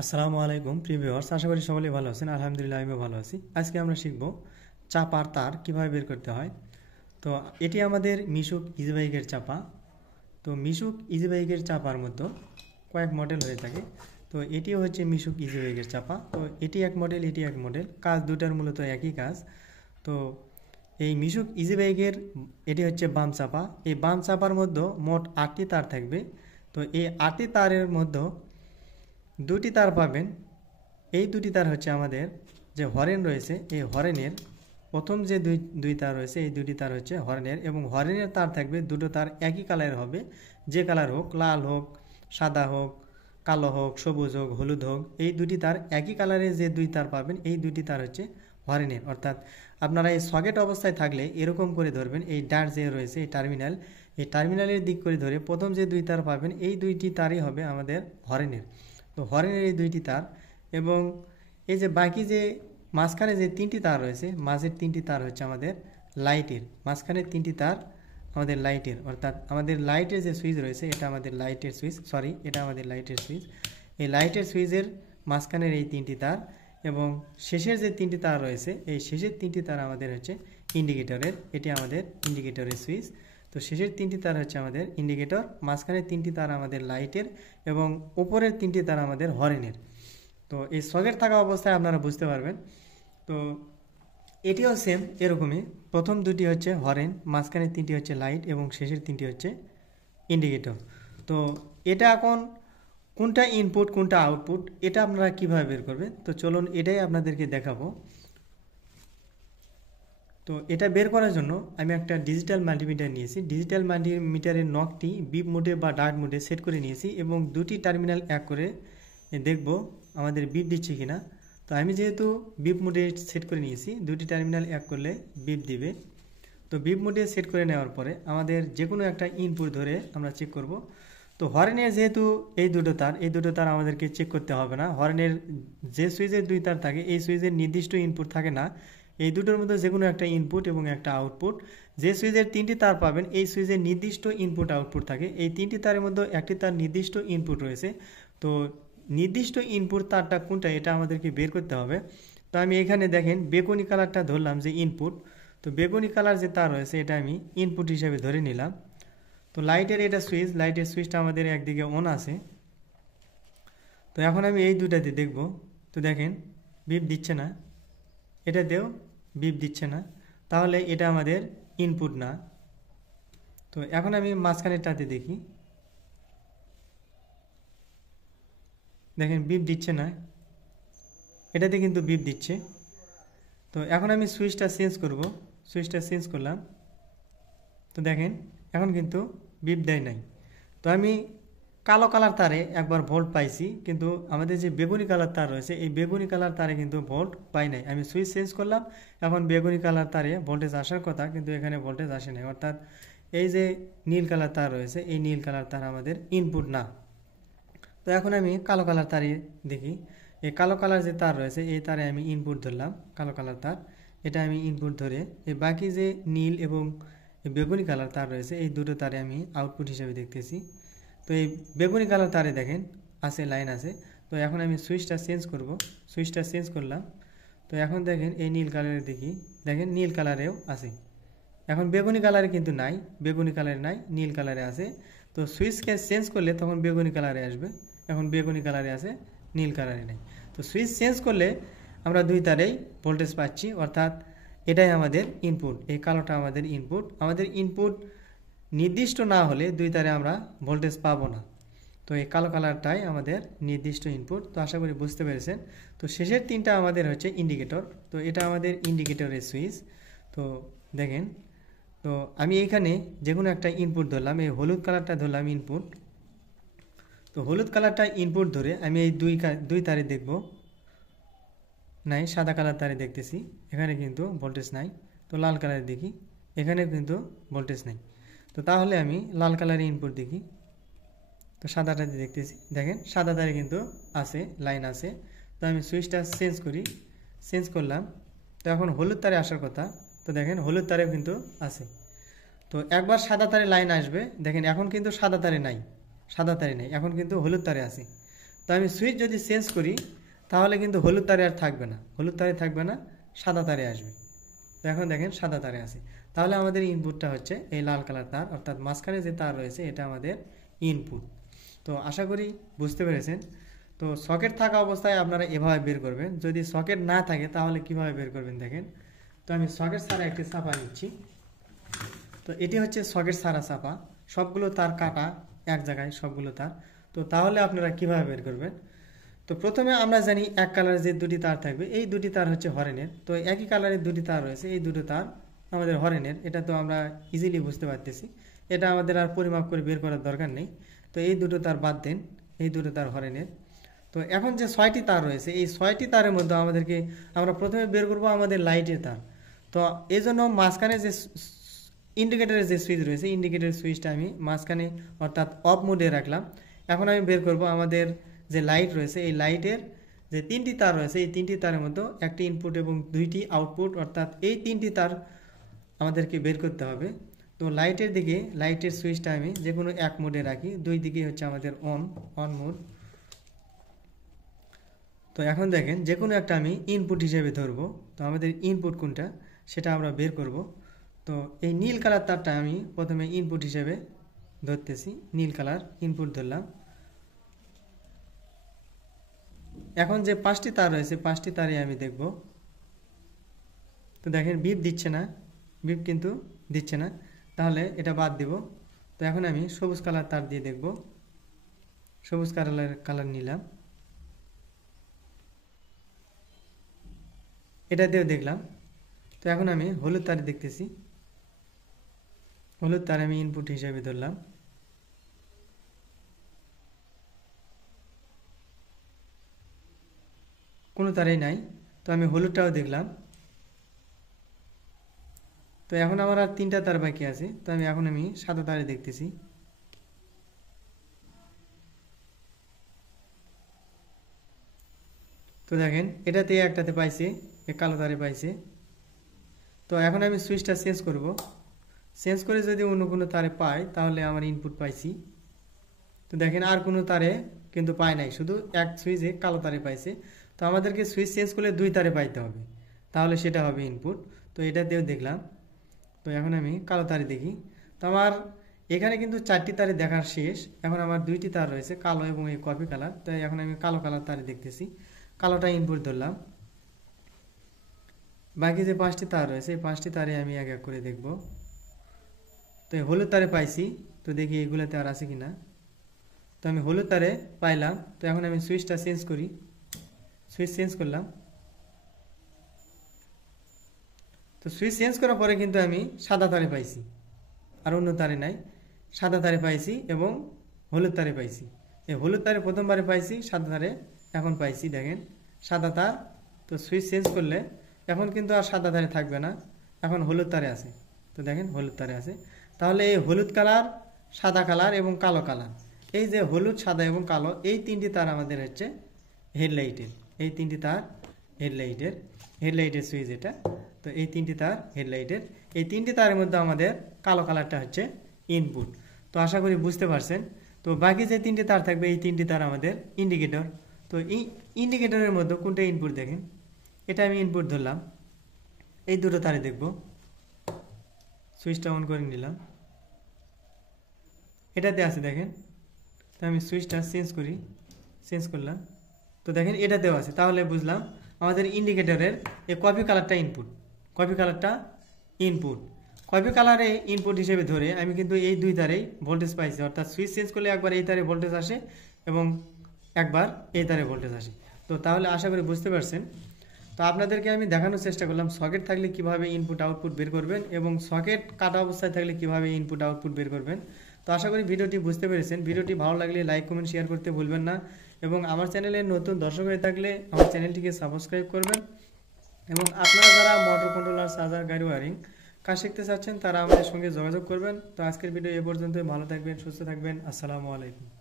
আসসালামু আলাইকুম প্রিয় ভিউয়ার্স, আশা করি সকলেই ভালো আছেন। আলহামদুলিল্লাহ আমিও ভালো আছি। আজকে আমরা শিখব চাপার তার কিভাবে বের করতে হয়। তো এটি আমাদের মিশুক ইজিবাইকের চাপা। তো মিশুক ইজিবাইকের চাপার মধ্যে কয়েক মডেল হয়ে থাকে। তো এটিও হচ্ছে মিশুক ইজিবাইকের চাপা। তো এটি এক মডেল, এটি এক মডেল, কাজ দুটার মূলত একই কাজ। তো এই মিশুক ইজিবাইকের এটি হচ্ছে বাম চাপা। এই বাম চাপার মধ্যে মোট 8টি তার থাকবে। তো এই 8টি তারের মধ্যে দুটি তার পাবেন। এই দুটি তার হচ্ছে আমাদের যে হরেন রয়েছে, এই হরেনের প্রথম যে দুই তার রয়েছে, এই দুটি তার হচ্ছে হরেনের, এবং হরেনের তার থাকবে দুটো তার একই কালারের হবে। যে কালার হোক, লাল হোক, সাদা হোক, কালো হোক, সবুজ হোক, হলুদ হোক, এই দুটি তার একই কালারের যে দুই তার পাবেন, এই দুটি তার হচ্ছে হরেনের। অর্থাৎ আপনারা এই সকেট অবস্থায় থাকলে এরকম করে ধরবেন। এই ডাট যে রয়েছে, এই টার্মিনাল, এই টার্মিনালের দিক করে ধরে প্রথম যে দুই তার পাবেন, এই দুইটি তারই হবে আমাদের হরেনের। তো হরেনের এই দুইটি তার, এবং এই যে বাকি যে মাঝখানে যে তিনটি তার রয়েছে, মাঝের তিনটি তার হচ্ছে আমাদের লাইটের, মাঝখানের তিনটি তার আমাদের লাইটের। অর্থাৎ আমাদের লাইটের যে সুইচ রয়েছে, এটা আমাদের লাইটের সুইচ, এটা আমাদের লাইটের সুইচ। এই লাইটের সুইচের মাঝখানের এই তিনটি তার, এবং শেষের যে তিনটি তার রয়েছে, এই শেষের তিনটি তার আমাদের হচ্ছে ইন্ডিকেটরের। এটি আমাদের ইন্ডিকেটরের সুইচ। তো শেষের তিনটি তার হচ্ছে আমাদের ইন্ডিকেটর, মাঝখানের তিনটি তার আমাদের লাইটের, এবং উপরের তিনটি তার আমাদের হরেনের। তো এই সকেট থাকা অবস্থায় আপনারা বুঝতে পারবেন। তো এটিও সেম এরকমই, প্রথম দুটি হচ্ছে হরেন, মাঝখানের তিনটি হচ্ছে লাইট, এবং শেষের তিনটি হচ্ছে ইন্ডিকেটর। তো এটা এখন কোনটা ইনপুট কোনটা আউটপুট, এটা আপনারা কিভাবে বের করবেন, তো চলুন এটাই আপনাদেরকে দেখাবো। তো এটা বের করার জন্য আমি একটা ডিজিটাল মাল্টিমিটার নিয়েছি। ডিজিটাল মাল্টিমিটারের নকটি বিপ মোডে বা ডার্ট মোডে সেট করে নিয়েছি, এবং দুটি টার্মিনাল এক করে দেখব আমাদের বিপ দিচ্ছে কিনা। তো আমি যেহেতু বিপ মোডে সেট করে নিয়েছি, দুটি টার্মিনাল এক করলে বিপ দিবে। তো বিপ মোডে সেট করে নেওয়ার পরে আমাদের যে কোনো একটা ইনপুট ধরে আমরা চেক করব। তো হর্নের যেহেতু এই দুটো তার আমাদেরকে চেক করতে হবে না। হর্নের যে সুইচের দুই তার থাকে, এই সুইচের নির্দিষ্ট ইনপুট থাকে না। এই দুটোর মধ্যে যে কোনো একটা ইনপুট এবং একটা আউটপুট। যে সুইচের তিনটি তার পাবেন, এই সুইচের নির্দিষ্ট ইনপুট আউটপুট থাকে। এই তিনটি তারের মধ্যে একটি তার নির্দিষ্ট ইনপুট রয়েছে। তো নির্দিষ্ট ইনপুট তারটা কোনটা, এটা আমাদেরকে বের করতে হবে। তো আমি এখানে দেখেন বেগুনি কালারটা ধরলাম যে ইনপুট। তো বেগুনি কালার যে তার রয়েছে, এটা আমি ইনপুট হিসেবে ধরে নিলাম। তো লাইটের এটা সুইচ, লাইটের সুইচটা আমাদের একদিকে অন আছে। তো এখন আমি এই দুটাতে দেখব। তো দেখেন বিপ দিচ্ছে না, এটাতেও বিপ দিচ্ছে না, তাহলে এটা আমাদের ইনপুট না। তো এখন আমি মাঝখানেরটাতে দেখি, দেখেন বিপ দিচ্ছে না, এটাতে কিন্তু বিপ দিচ্ছে। তো এখন আমি সুইচটা চেঞ্জ করব, সুইচটা চেঞ্জ করলাম। তো দেখেন এখন কিন্তু বিপ দেয় নাই। তো আমি কালো কালার তারে একবার ভোল্ট পাইছি, কিন্তু আমাদের যে বেগুনি কালার তার রয়েছে, এই বেগুনি কালার তারে কিন্তু ভোল্ট পাই নাই। আমি সুইচ চেঞ্জ করলাম, এখন বেগুনি কালার তারে ভোল্টেজ আসার কথা, কিন্তু এখানে ভোল্টেজ আসে নাই। অর্থাৎ এই যে নীল কালার তার রয়েছে, এই নীল কালার তার আমাদের ইনপুট না। তো এখন আমি কালো কালার তারে দেখি, এই কালো কালার যে তার রয়েছে, এই তারে আমি ইনপুট ধরলাম, কালো কালার তার, এটা আমি ইনপুট ধরে এই বাকি যে নীল এবং বেগুনি কালার তার রয়েছে, এই দুটো তারে আমি আউটপুট হিসেবে দেখতেছি। তো এই বেগুনি কালার তারে দেখেন আছে, লাইন আছে। তো এখন আমি সুইচটা চেঞ্জ করব, সুইচটা চেঞ্জ করলাম। তো এখন দেখেন এই নীল কালারে দেখি, দেখেন নীল কালারেও আছে। এখন বেগুনি কালারে কিন্তু নাই, বেগুনি কালারে নাই, নীল কালারে আছে। তো সুইচকে চেঞ্জ করলে তখন বেগুনি কালারে আসবে, এখন বেগুনি কালারে আছে, নীল কালারে নেই। তো সুইচ চেঞ্জ করলে আমরা দুই তারেই ভোল্টেজ পাচ্ছি, অর্থাৎ এটাই আমাদের ইনপুট। এই কালোটা আমাদের ইনপুট। আমাদের ইনপুট নির্দিষ্ট না হলে দুই তারে আমরা ভোল্টেজ পাবো না। তো এই কালো কালারটাই আমাদের নির্দিষ্ট ইনপুট। তো আশা করি বুঝতে পেরেছেন। তো শেষের তিনটা আমাদের হচ্ছে ইন্ডিকেটর। তো এটা আমাদের ইন্ডিকেটরের সুইচ। তো দেখেন, তো আমি এইখানে যে কোনো একটা ইনপুট ধরলাম, এই হলুদ কালারটা ধরলাম ইনপুট। তো হলুদ কালারটা ইনপুট ধরে আমি এই দুই তারে দেখব, নাই, সাদা কালার তারে দেখতেছি, এখানে কিন্তু ভোল্টেজ নাই। তো লাল কালারে দেখি, এখানে কিন্তু ভোল্টেজ নাই। তো তাহলে আমি লাল কালারের ইনপুট দেখি। তো সাদাটাতে দেখতেছি, দেখেন সাদা তারে কিন্তু আছে, লাইন আছে। তো আমি সুইচটা চেঞ্জ করি, চেঞ্জ করলাম। তো এখন হলুদ তারে আসার কথা। তো দেখেন হলুদ তারেও কিন্তু আছে। তো একবার সাদা তারে লাইন আসবে, দেখেন এখন কিন্তু সাদা তারে নাই, সাদা তারে নাই, এখন কিন্তু হলুদ তারে আছে। তো আমি সুইচ যদি চেঞ্জ করি তাহলে কিন্তু হলুদ তারে আর থাকবে না, হলুদ তারে থাকবে না, সাদা তারে আসবে। তো এখন দেখেন সাদা তারে আছে, তাহলে আমাদের ইনপুটটা হচ্ছে এই লাল কালার তার, অর্থাৎ মাঝখানে যে তার রয়েছে এটা আমাদের ইনপুট। তো আশা করি বুঝতে পেরেছেন। তো সকেট থাকা অবস্থায় আপনারা এভাবে বের করবেন, যদি সকেট না থাকে তাহলে কিভাবে বের করবেন দেখেন। তো আমি সকেট ছাড়া একটি চাপা নিচ্ছি। তো এটি হচ্ছে সকেট ছাড়া চাপা, সবগুলো তার কাটা এক জায়গায়, সবগুলো তার। তো তাহলে আপনারা কিভাবে বের করবেন। তো প্রথমে আমরা জানি এক কালারের যে দুটি তার থাকবে এই দুটি তার হচ্ছে হরেনের। তো একই কালারের দুটি তার রয়েছে, এই দুটো তার আমাদের হরেনের, এটা তো আমরা ইজিলি বুঝতে পারতেছি, এটা আমাদের আর পরিমাপ করে বের করার দরকার নেই। তো এই দুটো তার বাদ দেন, এই দুটো তার হরেনের। তো এখন যে 6টি তার রয়েছে এই 6টি তারের মধ্যে আমাদেরকে আমরা প্রথমে বের করব আমাদের লাইটের তার। তো এই জন্য মাঝখানে যে ইন্ডিকেটরের যে সুইচ রয়েছে ইন্ডিকেটরের সুইচটা আমি মাঝখানে অর্থাৎ অফ মোডে রাখলাম। এখন আমি বের করব আমাদের যে লাইট রয়েছে এই লাইটের যে 3টি তার রয়েছে এই 3টি তারের মধ্যে একটি ইনপুট এবং 2টি আউটপুট, অর্থাৎ এই 3টি তার আমাদেরকে বের করতে হবে। তো লাইটের দিকে লাইটের সুইচটা আমি যে কোনো এক মোডে রাখি, দুই দিকে হচ্ছে আমাদের অন মোড। তো এখন দেখেন যে কোনো একটা আমি ইনপুট হিসেবে ধরবো। তো আমাদের ইনপুট কোনটা সেটা আমরা বের করব। তো এই নীল কালার তারটা আমি প্রথমে ইনপুট হিসেবে ধরতেছি, নীল কালার ইনপুট ধরলাম। এখন যে 5টি তার রয়েছে 5টি তারে আমি দেখব। তো দেখেন বিপ দিচ্ছে না, বিপ কিন্তু দিচ্ছে না, তাহলে এটা বাদ দিব। তো এখন আমি সবুজ কালার তার দিয়ে দেখব, সবুজ কালার নিলাম, এটা দিয়েও দেখলাম। তো এখন আমি হলুদ তারে দেখতেছি, হলুদ তার আমি ইনপুট হিসেবে ধরলাম। কোনো তারেই নাই, তো আমি হলুদটাও দেখলাম। তো এখন আমার আর 3টা তার বাকি আছে, তো এখন আমি সাদা তারে দেখতেছি। তো দেখেন এটাতে একটাতে পাইছে, কালো তারে পাইছে। তো এখন আমি সুইচটা চেঞ্জ করব, চেঞ্জ করে যদি অন্য কোনো তারে পাই তাহলে আমার ইনপুট পাইছি। তো দেখেন আর কোনো তারে কিন্তু পায় নাই, শুধু এক সুইচে কালো তারে পাইছে। তো আমাদেরকে সুইচ চেঞ্জ করলে 2 তারে পাইতে হবে, তাহলে সেটা হবে ইনপুট। তো এটাতেও দেখলাম। তো এখন আমি কালো তারে দেখি। তো আমার এখানে কিন্তু 4টি তারে দেখার শেষ, এখন আমার 2টি তার রয়েছে কালো এবং এই কফি কালার। তো এখন আমি কালো কালার তারে দেখতেছি, কালোটা ইনপুট ধরলাম। বাকি যে 5টি তার রয়েছে এই 5টি তারে আমি এক এক করে দেখব। তো হলুদ তারে পাইছি, তো দেখি এগুলোতে আর আছে কিনা। তো আমি হলুদ তারে পাইলাম। তো এখন আমি সুইচটা চেঞ্জ করি, সুইচ চেঞ্জ করলাম। তো সুইচ চেঞ্জ করার পরে কিন্তু আমি সাদা তারে পাইছি, আর অন্য তারে নাই, সাদা তারে পাইছি এবং হলুদ তারে পাইছি। এই হলুদ তারে প্রথমবারে পাইছি, সাদা তারে এখন পাইছি। দেখেন সাদা তার। তো সুইচ চেঞ্জ করলে এখন কিন্তু আর সাদা তারে থাকবে না, এখন হলুদ তারে আছে। তো দেখেন হলুদ তারে আছে। তাহলে এই হলুদ কালার, সাদা কালার এবং কালো কালার, এই যে হলুদ সাদা এবং কালো এই 3টি তার আমাদের হচ্ছে হেডলাইটের, এই 3টি তার হেডলাইটের সুইচ এটা। তো এই 3টি তার হেডলাইটের, এই 3টি তারের মধ্যে আমাদের কালো কালারটা হচ্ছে ইনপুট। তো আশা করি বুঝতে পারছেন। তো বাকি যে 3টি তার থাকবে এই 3টি তার আমাদের ইন্ডিকেটর। তো এই ইন্ডিকেটরের মধ্যে কোনটা ইনপুট দেখেন, এটা আমি ইনপুট ধরলাম, এই দুটো তারে দেখব। সুইচটা অন করে নিলাম, এটাতে আছে দেখেন। তো আমি সুইচটা চেঞ্জ করলাম। তো দেখেন এটাতেও আছে, তাহলে বুঝলাম আমাদের ইন্ডিকেটরের এই কফি কালারটা ইনপুট, কফি কালারটা ইনপুট। কফি কালারে ইনপুট হিসেবে ধরে আমি কিন্তু এই 2 তারেই ভোল্টেজ পাইছি, অর্থাৎ সুইচ চেঞ্জ করলে একবার এই তারে ভোল্টেজ আসে এবং একবার এই তারে ভোল্টেজ আসে। তো তাহলে আশা করি বুঝতে পারছেন। তো আপনাদেরকে আমি দেখানোর চেষ্টা করলাম সকেট থাকলে কিভাবে ইনপুট আউটপুট বের করবেন এবং সকেট কাটা অবস্থায় থাকলে কিভাবে ইনপুট আউটপুট বের করবেন। তো আশা করি ভিডিওটি বুঝতে পেরেছেন। ভিডিওটি ভালো লাগলে লাইক কমেন্ট শেয়ার করতে ভুলবেন না এবং আমার চ্যানেলে নতুন দর্শক হয়ে থাকলে আমার চ্যানেলটিকে সাবস্ক্রাইব করবেন এবং আপনারা যারা মোটর কন্ট্রোলার, চার্জার, গাড়ি ওয়ারিং কাজ শিখতে চাচ্ছেন তারা আমাদের সঙ্গে যোগাযোগ করবেন। তো আজকের ভিডিও এ পর্যন্ত। ভালো থাকবেন, সুস্থ থাকবেন। আসসালামু আলাইকুম।